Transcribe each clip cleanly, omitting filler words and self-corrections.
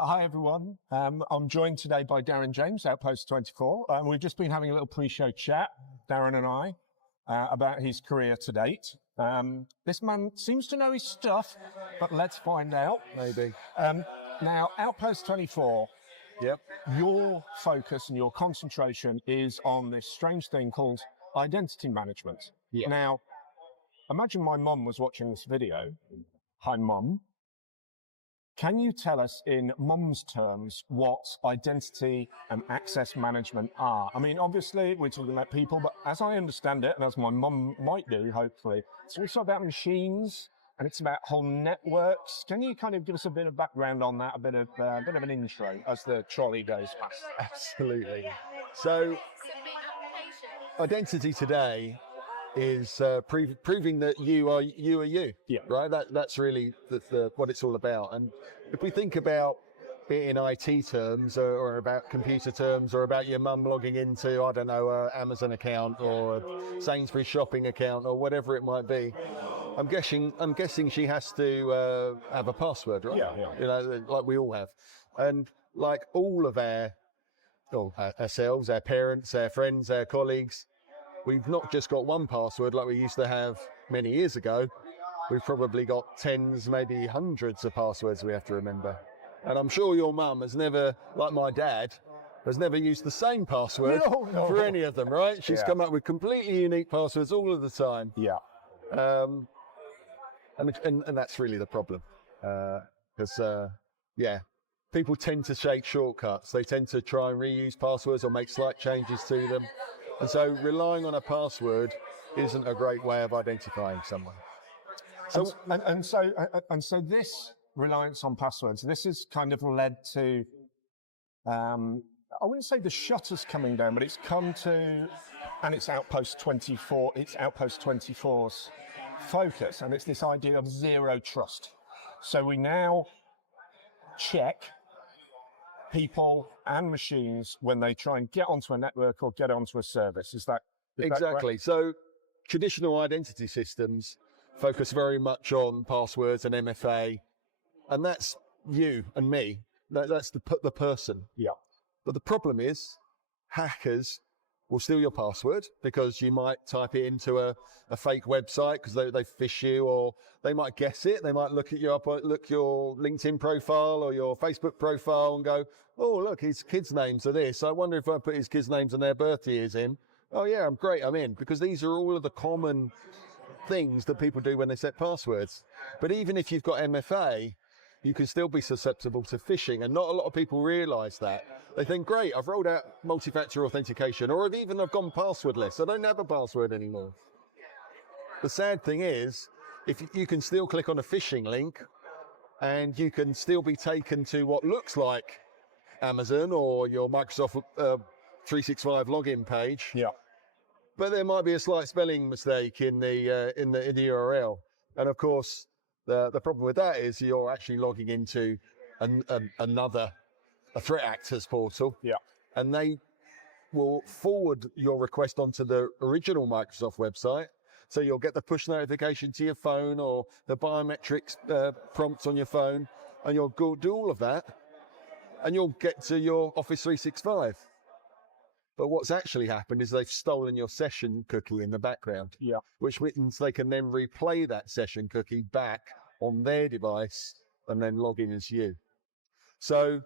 Hi, everyone. I'm joined today by Darren James, Outpost 24. We've just been having a little pre-show chat, Darren and I, about his career to date. This man seems to know his stuff, but let's find out. Maybe. Now, Outpost 24, Yep. your focus and your concentration is on this strange thing called identity management. Yeah. Now, imagine my mum was watching this video. Hi, Mum. Can you tell us in mum's terms what identity and access management are? I mean, obviously we're talking about people, but as I understand it, and as my mum might do, hopefully, it's also about machines and it's about whole networks. Can you kind of give us a bit of background on that, a bit of an intro as the trolley goes past? Absolutely. So, identity today is proving that you are you. Yeah. Right. That's really what it's all about. And if we think about it in IT terms, or about computer terms, or about your mum logging into, I don't know, an Amazon account or a Sainsbury's shopping account or whatever it might be, I'm guessing she has to have a password, right? Yeah. You know, like we all have, and like all of ourselves, our parents, our friends, our colleagues. We've not just got one password like we used to have many years ago. We've probably got tens, maybe hundreds of passwords we have to remember. And I'm sure your mum has never, like my dad, has never used the same password for any of them, right? She's come up with completely unique passwords all of the time. Yeah. And that's really the problem. Because, people tend to take shortcuts. They tend to try and reuse passwords or make slight changes to them. And so relying on a password isn't a great way of identifying someone. So, and so this reliance on passwords, this has kind of led to, I wouldn't say the shutters coming down, but it's come to, and it's Outpost 24, it's Outpost 24's focus, and it's this idea of zero trust. So we now check people and machines when they try and get onto a network or get onto a service. Is that exactly? So traditional identity systems focus very much on passwords and MFA, and that's you and me. That's the person. Yeah. But the problem is, hackers will steal your password because you might type it into a fake website because they phish you, or they might guess it. They might look at your LinkedIn profile or your Facebook profile and go, oh, look, his kids' names are this. I wonder if I put his kids' names and their birth years in. Oh yeah, I'm great, I'm in. Because these are all of the common things that people do when they set passwords. But even if you've got MFA, you can still be susceptible to phishing, and not a lot of people realize that. They think, great, I've rolled out multi-factor authentication, or I've gone passwordless. I don't have a password anymore. The sad thing is, if you can still click on a phishing link, and you can still be taken to what looks like Amazon or your Microsoft 365 login page. Yeah. But there might be a slight spelling mistake in the URL, and of course, the problem with that is you're actually logging into a threat actor's portal. Yeah. And they will forward your request onto the original Microsoft website. So you'll get the push notification to your phone or the biometrics prompts on your phone, and you'll go do all of that, and you'll get to your Office 365. But what's actually happened is they've stolen your session cookie in the background. Yeah. Which means they can then replay that session cookie back on their device and then log in as you. So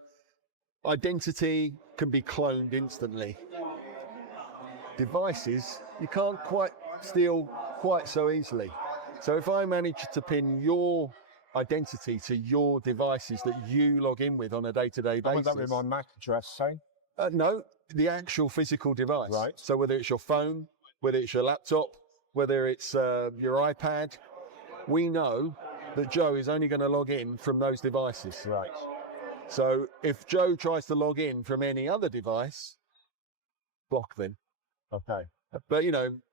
identity can be cloned instantly. Devices, you can't quite steal quite so easily. So if I manage to pin your identity to your devices that you log in with on a day-to-day basis. Would that be my MAC address, say? No, the actual physical device. Right. So whether it's your phone, whether it's your laptop, whether it's your iPad, we know that Joe is only going to log in from those devices. Right. So if Joe tries to log in from any other device, block them. Okay. But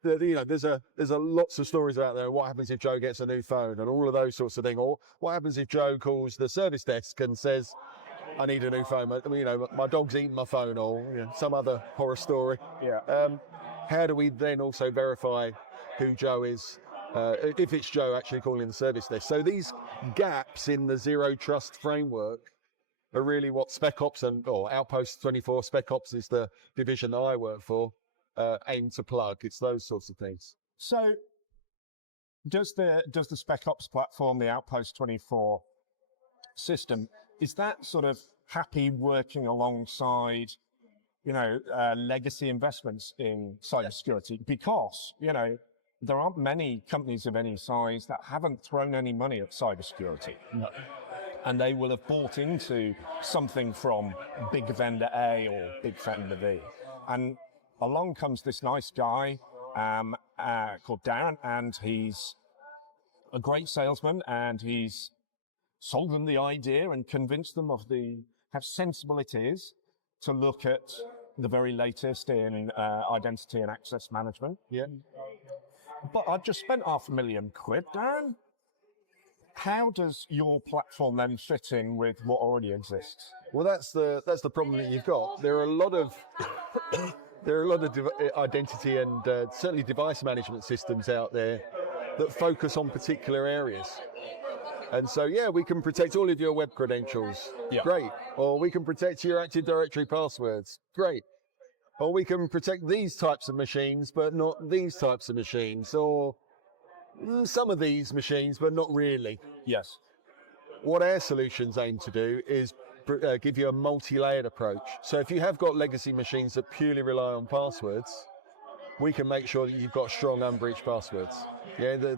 there's a lots of stories out there. What happens if Joe gets a new phone and all of those sorts of things? Or what happens if Joe calls the service desk and says, I need a new phone. My dog's eaten my phone, or some other horror story. Yeah. How do we then also verify who Joe is, if it's Joe actually calling the service desk? So these gaps in the zero trust framework are really what Specops or Outpost 24, Specops is the division that I work for, aim to plug. It's those sorts of things. So does the Specops platform, the Outpost 24 system, is that sort of happy working alongside, legacy investments in cybersecurity? Because, there aren't many companies of any size that haven't thrown any money at cybersecurity. No. And they will have bought into something from big vendor A or big vendor B. And along comes this nice guy called Darren, and he's a great salesman, and he's sold them the idea and convinced them of how sensible it is to look at the very latest in identity and access management. Yeah. But I've just spent £500,000, Darren. How does your platform then fit in with what already exists? Well, that's the problem that you've got. There are a lot of identity and certainly device management systems out there that focus on particular areas. And so, we can protect all of your web credentials. Yeah. Great. Or we can protect your Active Directory passwords. Great. Or we can protect these types of machines, but not these types of machines. Or some of these machines, but not really. Yes. What our solutions aim to do is give you a multi-layered approach. So if you have got legacy machines that purely rely on passwords, we can make sure that you've got strong unbreached passwords.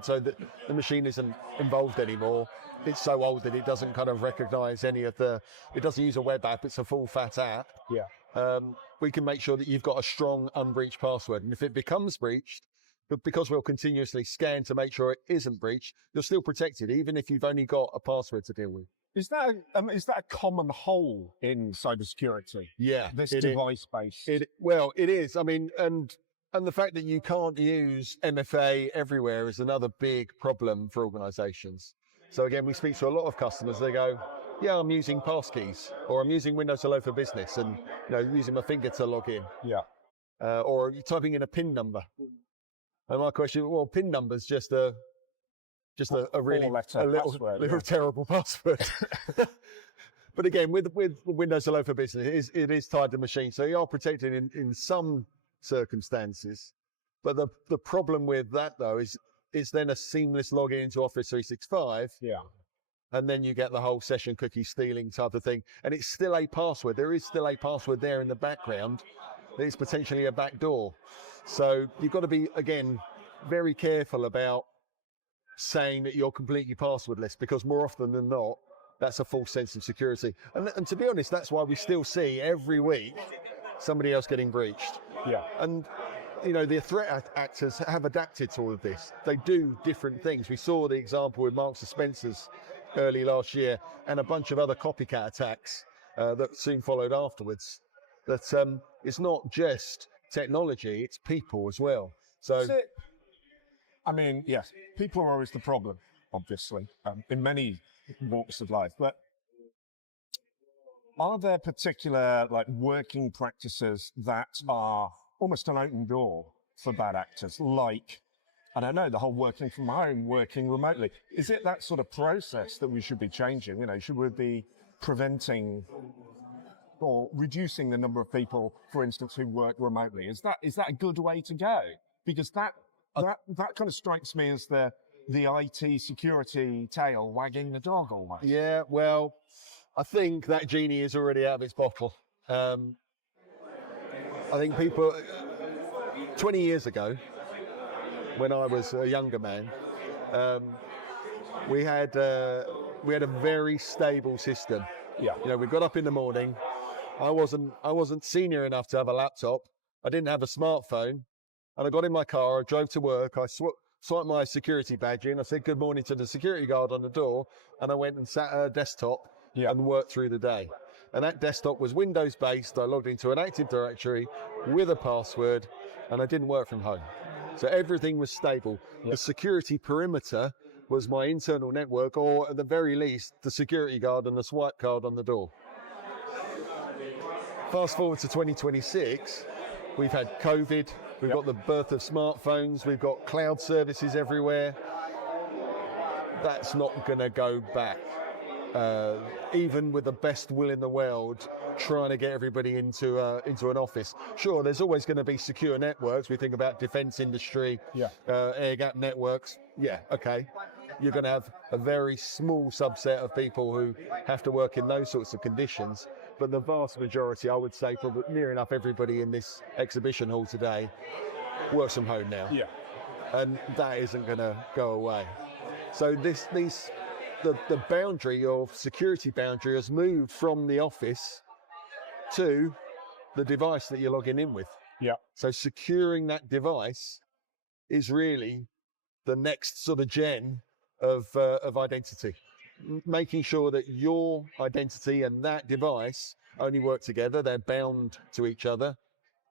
So that the machine isn't involved anymore. It's so old that it doesn't kind of recognize it doesn't use a web app, it's a full fat app. Yeah. We can make sure that you've got a strong unbreached password. And if it becomes breached, but because we'll continuously scan to make sure it isn't breached, you're still protected, even if you've only got a password to deal with. Is that a common hole in cybersecurity? Yeah. This device-based? It is. I mean, and the fact that you can't use MFA everywhere is another big problem for organizations. So again, we speak to a lot of customers, they go, yeah, I'm using passkeys, or I'm using Windows Hello for Business, and using my finger to log in. Yeah. Or you're typing in a PIN number. And my question, well, PIN number's just a really little terrible password. But again, with Windows Hello for Business, it is tied to machine, so you are protected in some circumstances. But the problem with that though is it's then a seamless login into Office 365. Yeah. And then you get the whole session cookie stealing type of thing, and it's still a password. There is still a password there in the background. It's potentially a backdoor. So you've got to be, again, very careful about saying that you're completely passwordless, because more often than not, that's a false sense of security. And to be honest, that's why we still see every week somebody else getting breached. Yeah. And, the threat actors have adapted to all of this. They do different things. We saw the example with Marks & Spencer's early last year, and a bunch of other copycat attacks that soon followed afterwards. That it's not just technology, it's people as well. So, yes, people are always the problem, obviously, in many walks of life. But are there particular working practices that are almost an open door for bad actors? Like, I don't know, the whole working from home, working remotely. Is it that sort of process that we should be changing? Should we be preventing or reducing the number of people, for instance, who work remotely? Is that a good way to go? Because that kind of strikes me as the IT security tail wagging the dog almost. Yeah, well, I think that genie is already out of its bottle. I think people, 20 years ago, when I was a younger man, we had a very stable system. Yeah. We got up in the morning. I wasn't senior enough to have a laptop. I didn't have a smartphone, and I got in my car. I drove to work. I swiped my security badge in. I said good morning to the security guard on the door, and I went and sat at a desktop and worked through the day. And that desktop was Windows based. I logged into an Active Directory with a password, and I didn't work from home. So everything was stable. The security perimeter was my internal network, or at the very least, the security guard and the swipe card on the door. Fast forward to 2026, we've had COVID, we've got the birth of smartphones, we've got cloud services everywhere. That's not going to go back. even with the best will in the world, trying to get everybody into an office. Sure, there's always going to be secure networks. We think about defense industry, air gap networks. Yeah, okay. You're going to have a very small subset of people who have to work in those sorts of conditions. But the vast majority, I would say, probably near enough everybody in this exhibition hall today works from home now. Yeah. And that isn't going to go away. So the boundary, your security boundary, has moved from the office to the device that you're logging in with. Yeah. So securing that device is really the next sort of gen of identity. Making sure that your identity and that device only work together, they're bound to each other,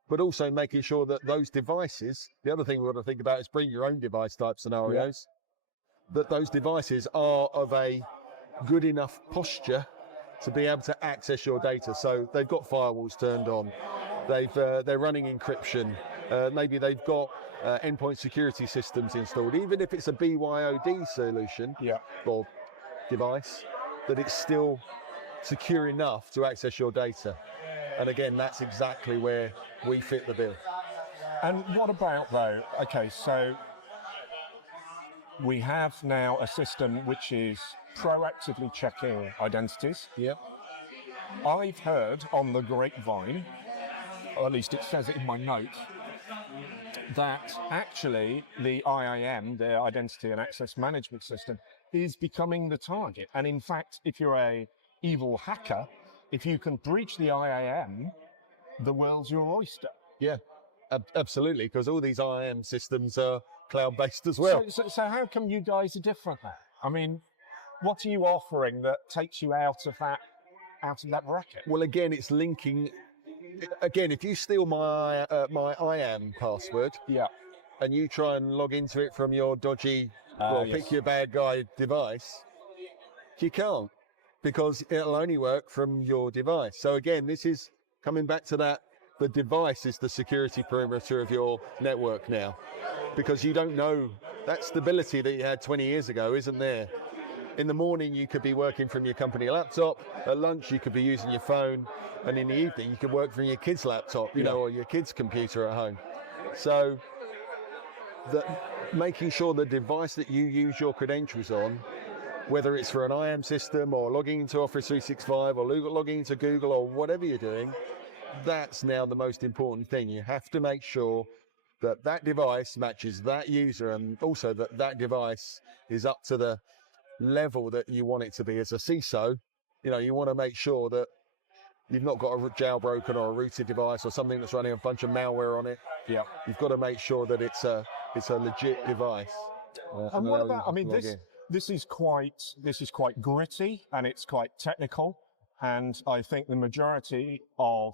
but also making sure that those devices, the other thing we want to think about is bring your own device type scenarios, that those devices are of a good enough posture to be able to access your data. So they've got firewalls turned on, they're running encryption, maybe they've got endpoint security systems installed, even if it's a BYOD solution or device, that it's still secure enough to access your data. And again, that's exactly where we fit the bill. And what about though, okay, so we have now a system which is proactively checking identities. Yep. I've heard on the grapevine, or at least it says it in my note, that actually the IAM, the Identity and Access Management System, is becoming the target. And in fact, if you're a evil hacker, if you can breach the IAM, the world's your oyster. Yeah, absolutely, because all these IAM systems are cloud-based as well. So how come you guys are different there? I mean, what are you offering that takes you out of that bracket? Well, again, it's linking. Again, if you steal my my IAM password, and you try and log into it from your dodgy, pick your bad guy device, you can't, because it'll only work from your device. So again, this is coming back to that. The device is the security perimeter of your network now, because you don't know that stability that you had 20 years ago isn't there. In the morning, you could be working from your company laptop. At lunch, you could be using your phone. And in the evening, you could work from your kid's laptop, you know, or your kid's computer at home. So making sure the device that you use your credentials on, whether it's for an IAM system or logging into Office 365 or logging into Google or whatever you're doing, that's now the most important thing. You have to make sure that that device matches that user, and also that that device is up to the level that you want it to be. As a CISO, you know, you want to make sure that you've not got a jailbroken or a rooted device or something that's running a bunch of malware on it. Yeah. You've got to make sure that it's a legit device. And what about, I mean, this is quite gritty and it's quite technical. And I think the majority of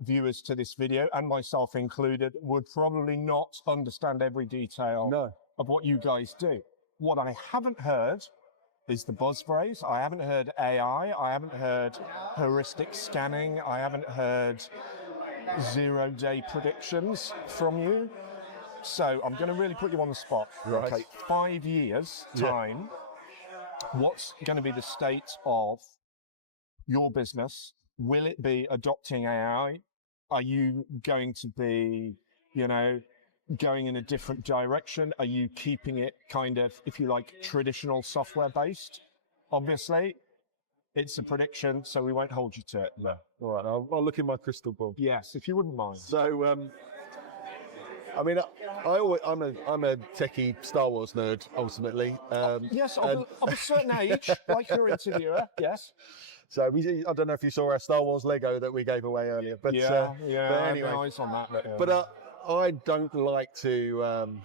viewers to this video, and myself included, would probably not understand every detail of what you guys do. What I haven't heard is the buzz phrase. I haven't heard AI. I haven't heard heuristic scanning. I haven't heard zero-day predictions from you. So I'm going to really put you on the spot. Right. Okay, 5 years time. What's going to be the state of your business? Will it be adopting AI? Are you going to be, you know, going in a different direction? Are you keeping it kind of, if you like, traditional software based? Obviously, it's a prediction, so we won't hold you to it. No. All right, I'll look in my crystal ball. Yes, if you wouldn't mind. So, I mean, I'm a techie Star Wars nerd ultimately. Yes, of a certain age, like your interviewer. Yes. So I don't know if you saw our Star Wars Lego that we gave away earlier, but but anyway, I have eyes on that. But I don't like to.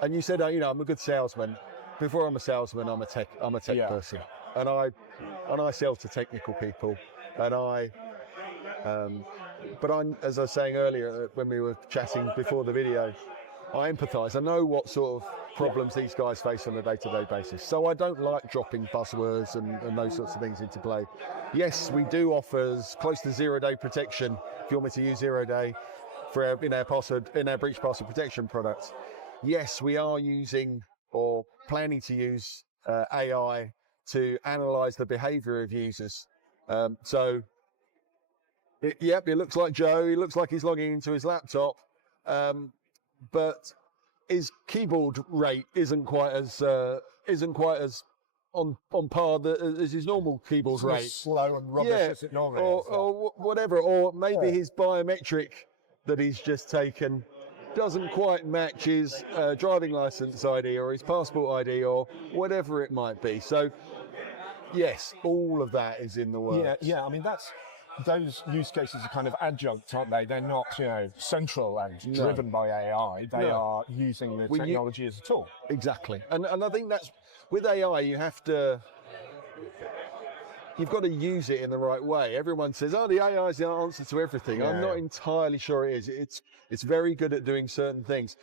And you said, you know, I'm a good salesman. Before I'm a salesman, I'm a tech person, and I sell to technical people, and but as I was saying earlier when we were chatting before the video, I empathise. I know what sort of problems these guys face on a day-to-day basis. So I don't like dropping buzzwords and those sorts of things into play. Yes, we do offer close to zero-day protection, if you want me to use zero-day, in our breach password protection products. Yes, we are using or planning to use AI to analyze the behavior of users. It looks like Joe. He looks like he's logging into his laptop, but his keyboard rate isn't quite as on par as his normal keyboard It's rate. as slow and rubbish as it normally is. Or whatever, or maybe his biometric that he's just taken doesn't quite match his driving license ID or his passport ID or whatever it might be. So, yes, all of that is in the works. Yeah. I mean, those use cases are kind of adjunct, aren't they? They're not, central and driven by AI. They are using the technology as a tool. Exactly. And I think that's, with AI, you've got to use it in the right way. Everyone says, the AI is the answer to everything. Yeah. I'm not entirely sure it is. It's very good at doing certain things.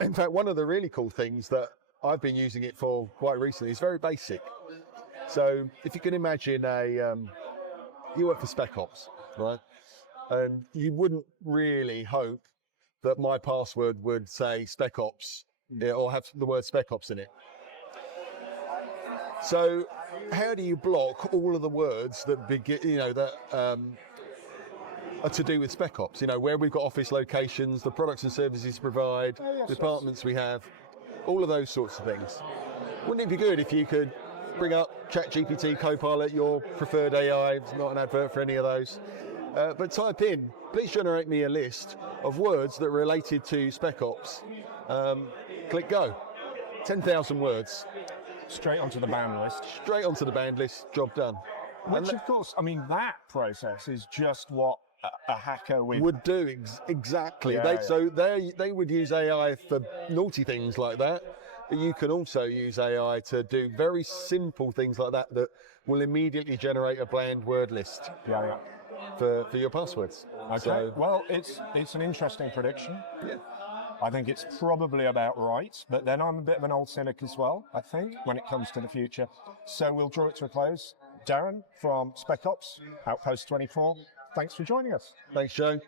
In fact, one of the really cool things that I've been using it for quite recently is very basic. So if you can imagine you work for Specops, right? And you wouldn't really hope that my password would say Specops or have the word Specops in it. So how do you block all of the words that begin, that are to do with Specops? Where we've got office locations, the products and services provide, departments we have, all of those sorts of things. Wouldn't it be good if you could bring up ChatGPT, Copilot, your preferred AI? It's not an advert for any of those. But type in, please generate me a list of words that are related to Specops. Click go. 10,000 words. Straight onto the banned list. Straight onto the banned list, job done. Which, of course, I mean, that process is just what a hacker would do exactly. Yeah, They would use AI for naughty things like that, but you can also use AI to do very simple things like that will immediately generate a bland word list for your passwords. Okay. So, well, it's an interesting prediction. Yeah. I think it's probably about right, but then I'm a bit of an old cynic as well, I think, when it comes to the future. So we'll draw it to a close. Darren from Specops, Outpost 24, thanks for joining us. Thanks, Joe.